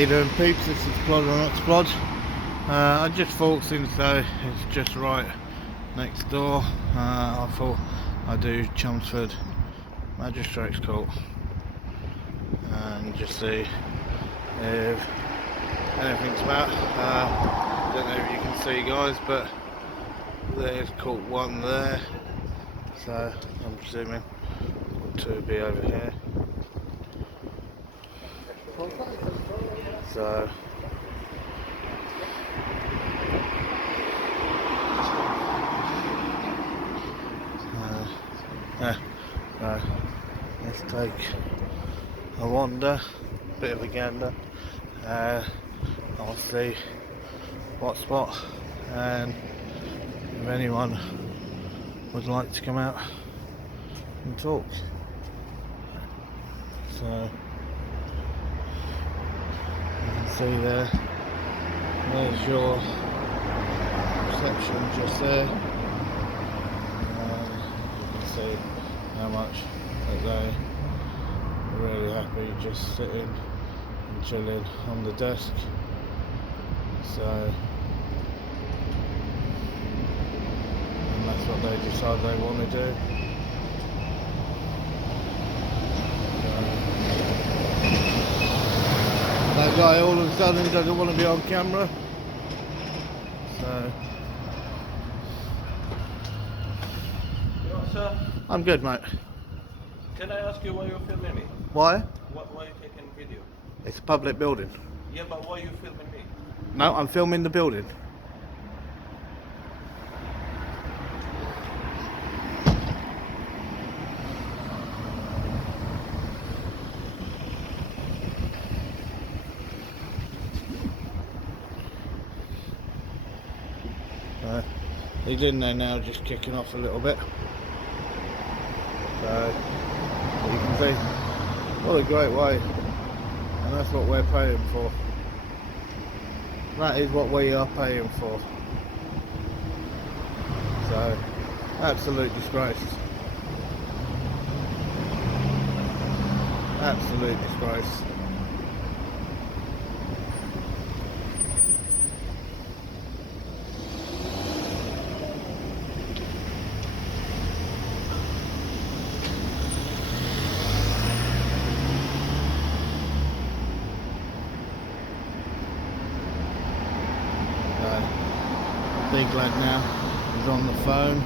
you doing, peeps? This is Plod or Not Plod. I just thought, since though it's just right next door, I thought I'd do Chelmsford Magistrates Court and just see if anything's about. I don't know if you can see, guys, but there's court 1 there, so I'm presuming court 2 will be over here. So let's take a wander, bit of a gander. I'll see what spot, and if anyone would like to come out and talk. So you can see there's your reception just there. You can see how much that they're really happy just sitting and chilling on the desk. So, and that's what they decide they want to do. That guy all of a sudden doesn't want to be on camera. So, You know, sir, I'm good, mate. can I ask you why you're filming me? Why? Why you taking video? It's a public building. Yeah, but why you filming me? No, I'm filming the building. He's in there now, just kicking off a little bit. So you can see what a great way, and that's what we're paying for. That is what we are paying for. So, absolute disgrace. Absolute disgrace. Big lad now is on the phone.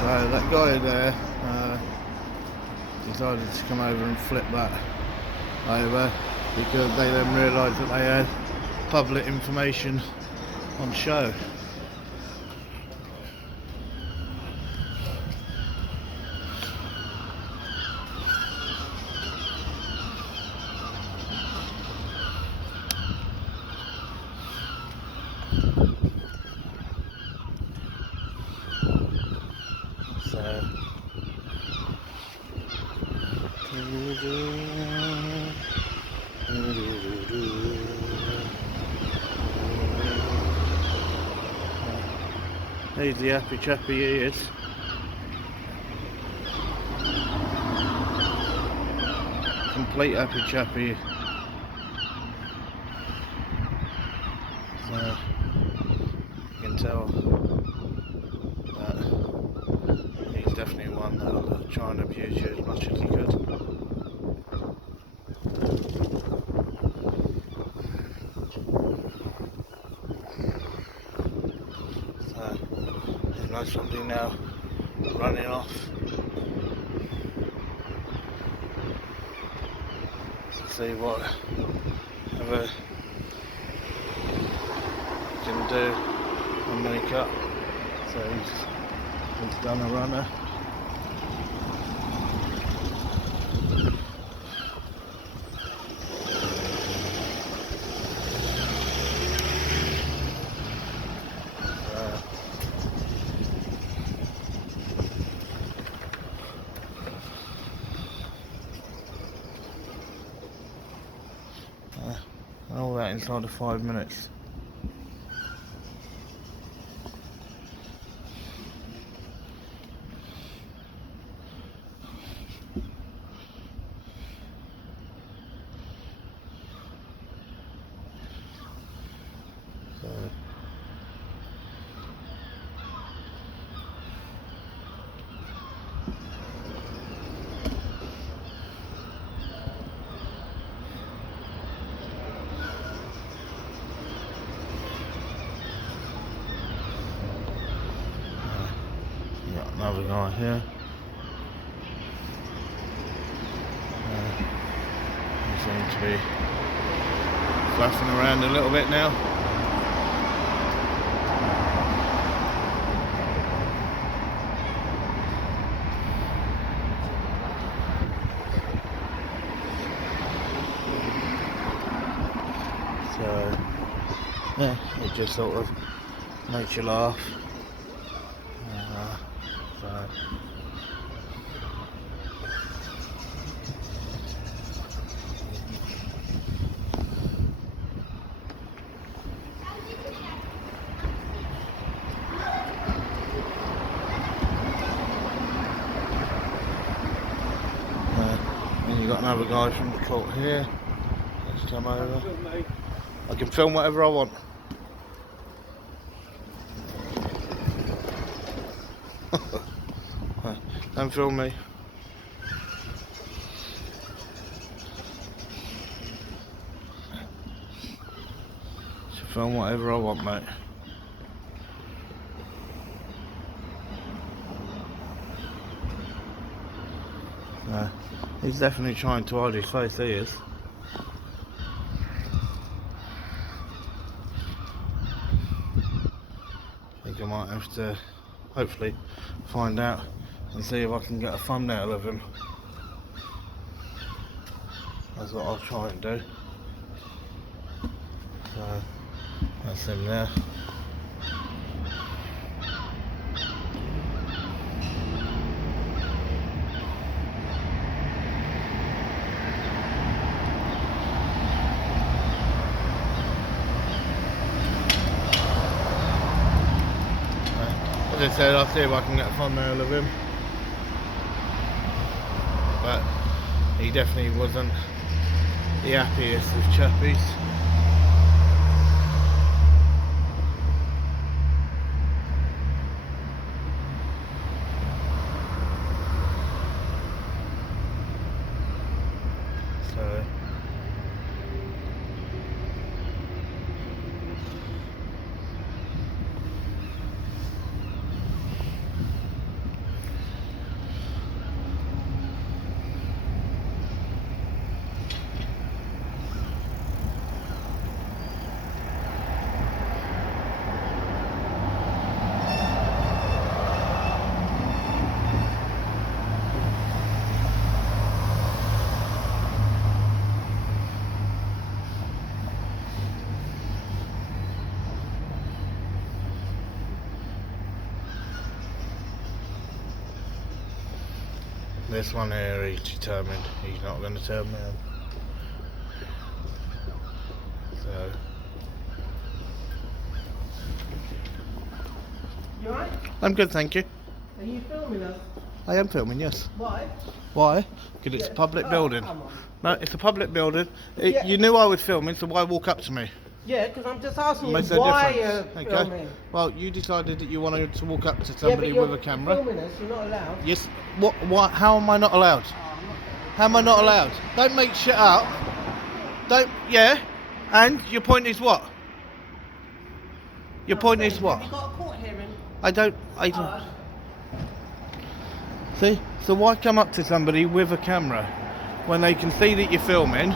So that guy there decided to come over and flip that over because they then realised that they had public information on show. He's the happy chappy he is. Complete happy chappy. So you can tell that he's definitely one that'll try and abuse you as much as he could. So there's no somebody now running off. See whatever he can do and make up. So he's done a runner. And all that inside of 5 minutes. So got another guy here. He seems to be fluffing around a little bit now. So yeah, it just sort of makes you laugh. So and you got another guy from the court here. Let's come over. I can film whatever I want. Don't film me. Should film whatever I want, mate. He's definitely trying to hide his face, he is. I think I might have to, hopefully, find out and see if I can get a thumbnail of him. That's what I'll try and do. So, that's him there. As I said, I'll see if I can get a thumbnail of him. But he definitely wasn't the happiest of chappies. So this one here, he's determined he's not going to turn me on. So You alright? I'm good, thank you. Are you filming us? I am filming, yes. Why? Why? Because it's a public Oh, building. come on. No, it's a public building. Yeah. You knew I was filming, so why walk up to me? Yeah, because I'm just asking you Makes no why difference. you're Okay. filming. Well, you decided that you wanted to walk up to Yeah, somebody but you're with a camera. filming us, you're not allowed. Yes. What? How am I not allowed? How am I not allowed? Don't make shit up. Don't. Yeah. And your point is what? Your point is what? Have you got a court hearing? I don't. See? So why come up to somebody with a camera when they can see that you're filming?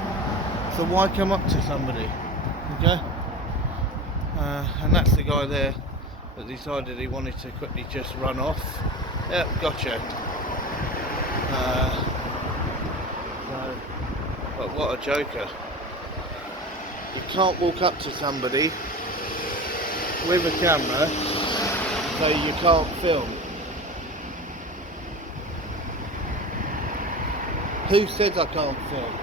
So why come up to somebody? Okay? And that's the guy there that decided he wanted to quickly just run off. Yep, gotcha. But what a joker. You can't walk up to somebody with a camera and say you can't film. Who says I can't film?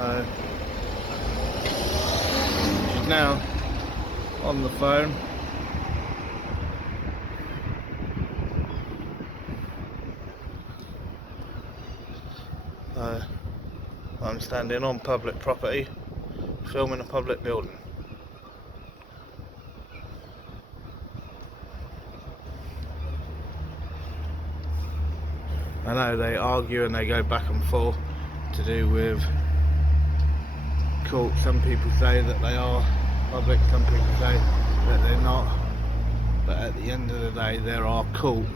So she's now on the phone. I'm standing on public property, filming a public building. I know they argue and they go back and forth to do with court. Some people say that they are public, some people say that they're not. But at the end of the day, there are courts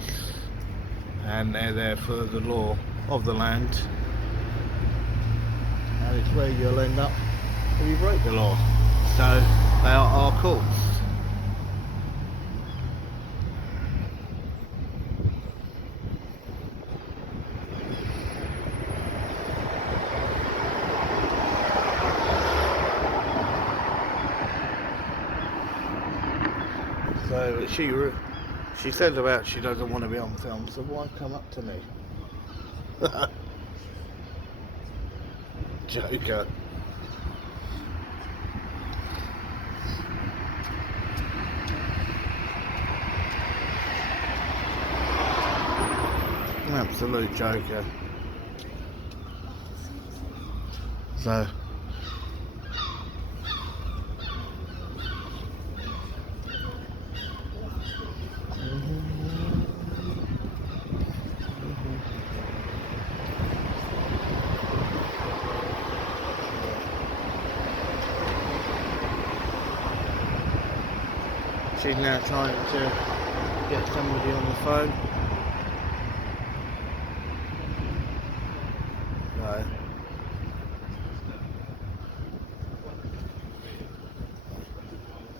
and they're there for the law of the land. And it's where you'll end up if you break the law. So they are our courts. So she said about she doesn't want to be on film, so why come up to me? Joker. Absolute joker. So she's now trying to get somebody on the phone.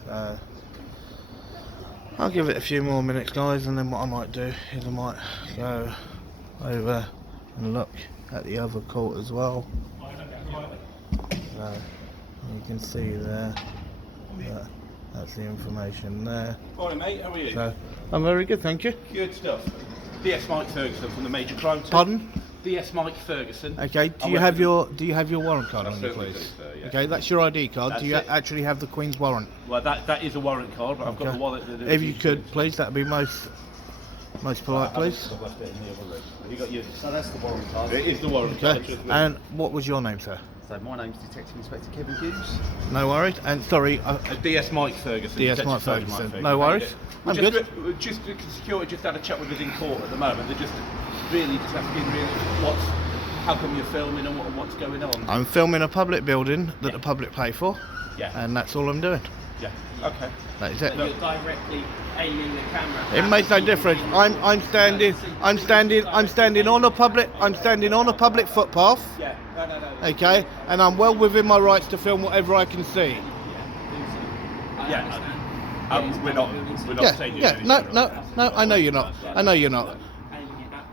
No. I'll give it a few more minutes, guys, and then what I might do is I might go over and look at the other court as well. So you can see there that that's the information there. Morning, mate. How are you? So I'm very good, thank you. Good stuff. DS Mike Ferguson from the Major Crime Team. Pardon? DS Mike Ferguson. Okay. Do you have your warrant card on you, please? Do, sir, yeah. Okay, that's your ID card. That's do you it. actually have the Queen's warrant? Well, that is a warrant card, but I've got Okay. the wallet. That If you could, please, that'd be most polite, please. I've left it in the other room. Have you got yours? So that's the warrant card. It is the warrant Okay. card. just- And what was your name, sir? So my name's Detective Inspector Kevin Hughes. No worries. And sorry, DS Mike Ferguson. DS Detective Mike Sergeant Ferguson. No worries. We're I'm just, good. we're just security just had a chat with us in court at the moment. They're just asking how come you're filming and what's going on? I'm filming a public building that the public pay for, Yeah. and that's all I'm doing. Yeah. Okay. That is it. You're directly aiming the camera. It makes no difference. I'm standing on a public footpath. Yeah. No. Okay, and I'm well within my rights to film whatever I can see. Yeah. We're not saying Yeah. No. I know you're not.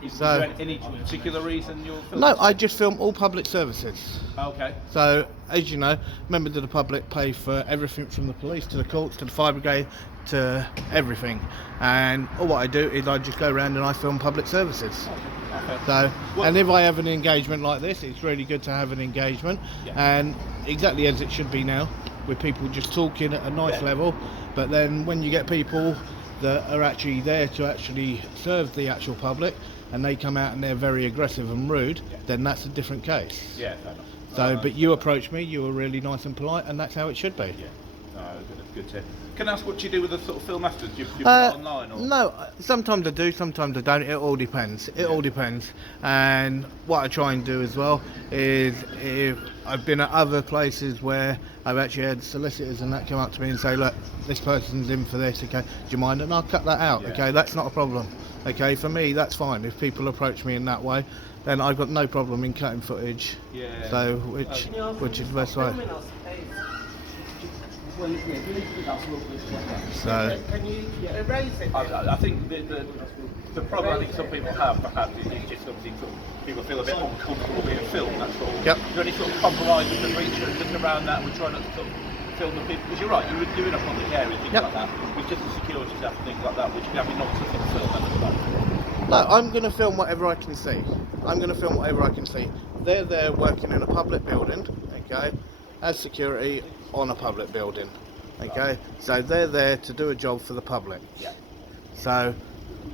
Is So- there any particular reason you're filming? No, I just film all public services. Okay. So, as you know, members of the public pay for everything from the police to the courts to the fire brigade to everything. And all what I do is I just go around and I film public services. Okay. So, Well- and if I have an engagement like this, it's really good to have an engagement. Yeah. And exactly as it should be now, with people just talking at a nice Yeah. level. But then when you get people that are actually there to actually serve the actual public, and they come out and they're very aggressive and rude, then that's a different case. Yeah. Fair enough. So, but you approached me, you were really nice and polite, and that's how it should be. Yeah. No, good to hear. Can I ask what you do with the sort of film after? Do you put it online or? No, sometimes I do, sometimes I don't. It all depends. It all depends. And what I try and do as well is, if I've been at other places where I've actually had solicitors and that come up to me and say, look, this person's in for this, okay, do you mind? And I'll cut that out, Yeah. okay, that's not a problem. Okay, for me, that's fine. If people approach me in that way, then I've got no problem in cutting footage. Yeah. So, which is the best way. Filming us, hey. So, Can you erase it? I think the problem I think some people have perhaps is just obviously sort of people feel a bit uncomfortable being filmed. That's all. Yep. Is there any sort of compromise with the breach and just around that? We try not to sort of film the people because you're right. You're in a public area, things Yep. like that. With just the security stuff and things like that, which can be not to sort of film them as well. no, I'm going to film whatever I can see. I'm going to film whatever I can see. They're there working in a public building, okay, as security on a public building, okay. So they're there to do a job for the public. Yeah. So,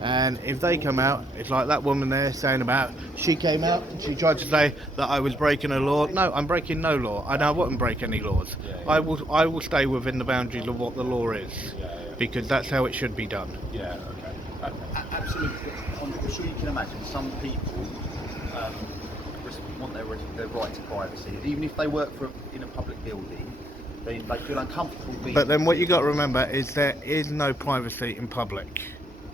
and if they come out, it's like that woman there saying about, she came out and she tried to say that I was breaking a law. No, I'm breaking no law. I wouldn't break any laws. I will stay within the boundaries of what the law is, because that's how it should be done. Yeah. Okay. Absolutely. I'm sure you can imagine some people want their right to privacy. Even if they work in a public building, they feel uncomfortable being... But then what you got to remember is there is no privacy in public.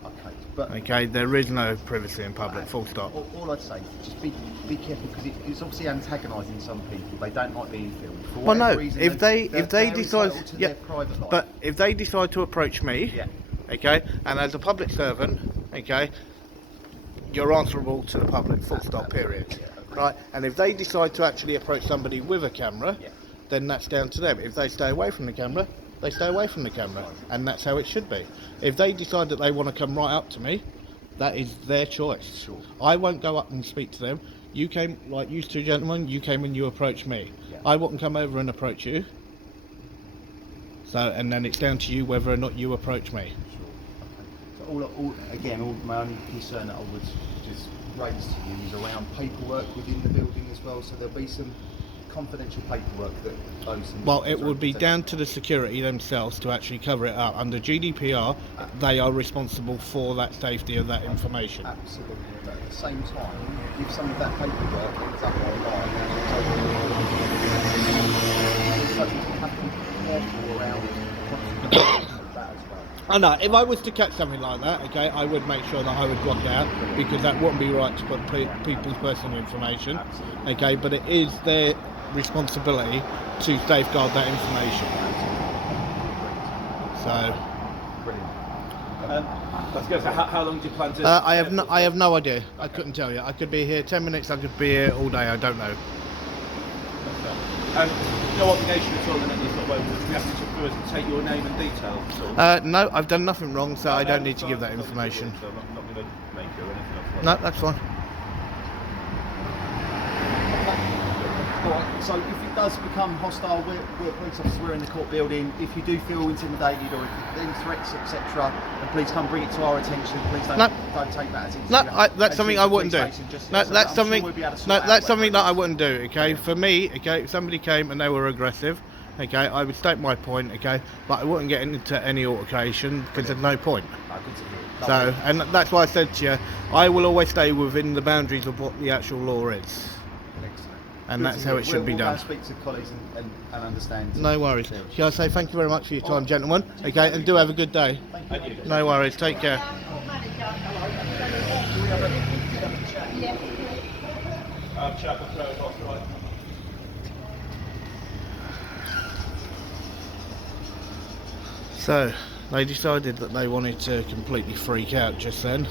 Okay, but... Okay, there is no privacy in public, full stop. All I'd say is just be careful, because it's obviously antagonising some people. They don't like being filmed. For Well, no, whatever reason, if they they're decide, entitled to their private life. but if they decide to approach me, Yeah. okay, and as a public servant, okay, you're answerable to the public, full stop, period. Yeah, okay. Right, and if they decide to actually approach somebody with a camera, Yeah. then that's down to them. If they stay away from the camera, they stay away from the camera, and that's how it should be. If they decide that they want to come right up to me, that is their choice. Sure. I won't go up and speak to them. You came, like you two gentlemen, you came and you approached me. Yeah. I wouldn't come over and approach you. So, and then it's down to you whether or not you approach me. Sure. Okay. So all my only concern that I would just raise to you is around paperwork within the building as well. So there'll be some confidential paperwork that those... Well, it would be down to the security themselves to actually cover it up. Under GDPR, they are responsible for that safety of that information. Absolutely. But at the same time, if some of that paperwork ends up online, so you have to be careful around that as well. I know, if I was to catch something like that, okay, I would make sure that I would block it out, because that wouldn't be right to put people's personal information, okay, but it is their responsibility to safeguard that information. So, I was going to say, how long do you plan to... I have no idea. I couldn't tell you. I could be here 10 minutes, I could be here all day, I don't know. No obligation at all in any sort of way. We have to take your name and details. Or... No, I've done nothing wrong, so I don't need to give that information. So I'm not going to make you or anything else. No, that's fine. Alright, so if it does become hostile, we're police officers, we're in the court building. If you do feel intimidated or if there's threats, etc., then please come bring it to our attention. Please don't take that as No, that's something I wouldn't do. No, that's something. No, that's something that I wouldn't do. Okay, for me, okay, if somebody came and they were aggressive, okay, I would state my point, okay, but I wouldn't get into any altercation because there's no point. So, and that's why I said to you, I will always stay within the boundaries of what the actual law is. And that's how it should be done. We'll speak to colleagues and understand. No worries. Shall I say thank you very much for your time, gentlemen? Okay, and do have a good day. No worries. Take care. So, they decided that they wanted to completely freak out just then.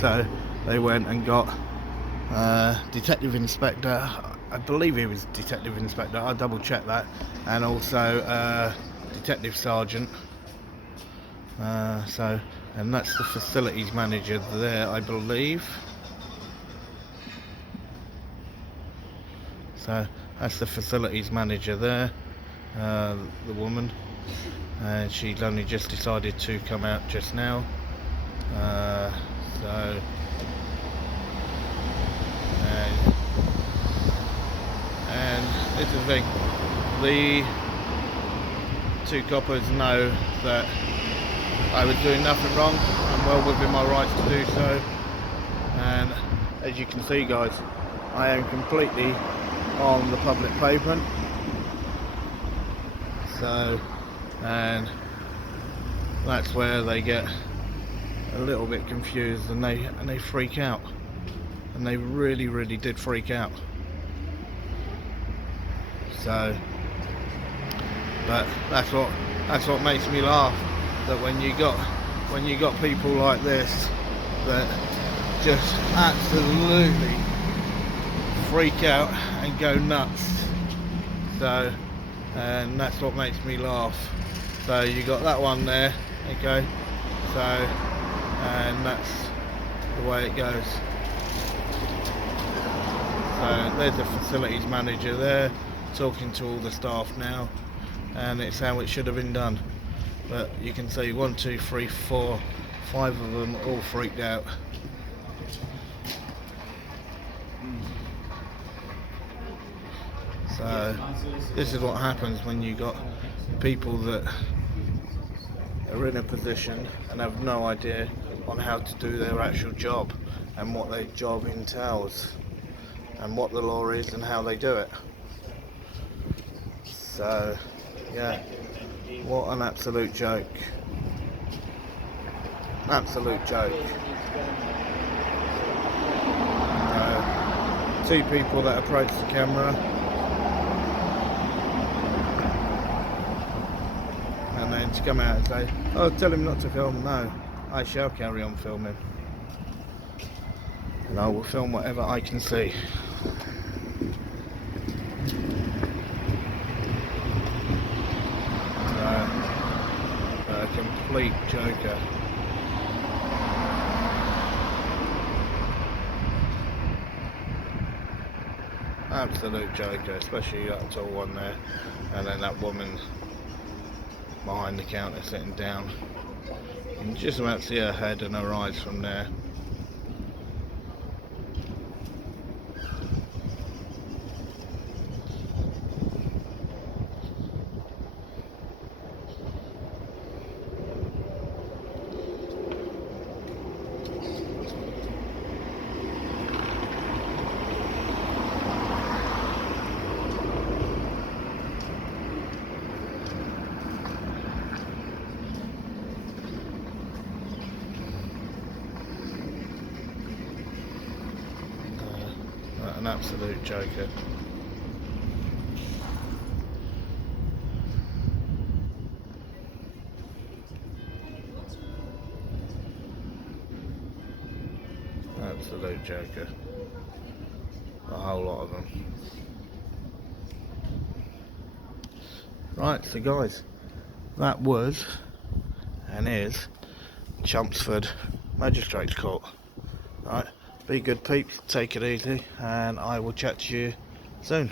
So, they went and got Detective Inspector. I believe he was Detective Inspector, I'll double check that, and also Detective Sergeant. And that's the facilities manager there, I believe. So that's the facilities manager there, the woman, and she's only just decided to come out just now. And this is the thing, the two coppers know that I was doing nothing wrong. I'm well within my rights to do so, and as you can see, guys, I am completely on the public pavement. So, and that's where they get a little bit confused and they freak out, and they really did freak out. So, but that's what makes me laugh, that when you got people like this that just absolutely freak out and go nuts. So, and that's what makes me laugh. So you got that one there, okay, so, and that's the way it goes. So there's the facilities manager there, talking to all the staff now, and it's how it should have been done. But you can see 1, 2, 3, 4, 5 of them all freaked out. So this is what happens when you got people that are in a position and have no idea on how to do their actual job and what their job entails and what the law is and how they do it. So yeah, what an absolute joke. Absolute joke. 2 people that approached the camera, and then to come out and say, oh, tell him not to film. No, I shall carry on filming, and I will film whatever I can see. A complete joker. Absolute joker, especially that tall one there, and then that woman behind the counter sitting down. You can just about see her head and her eyes from there. An absolute joker. Absolute joker. A whole lot of them. Right, so guys, that was and is Chelmsford Magistrates Court. Right. Be good peeps, take it easy, and I will chat to you soon.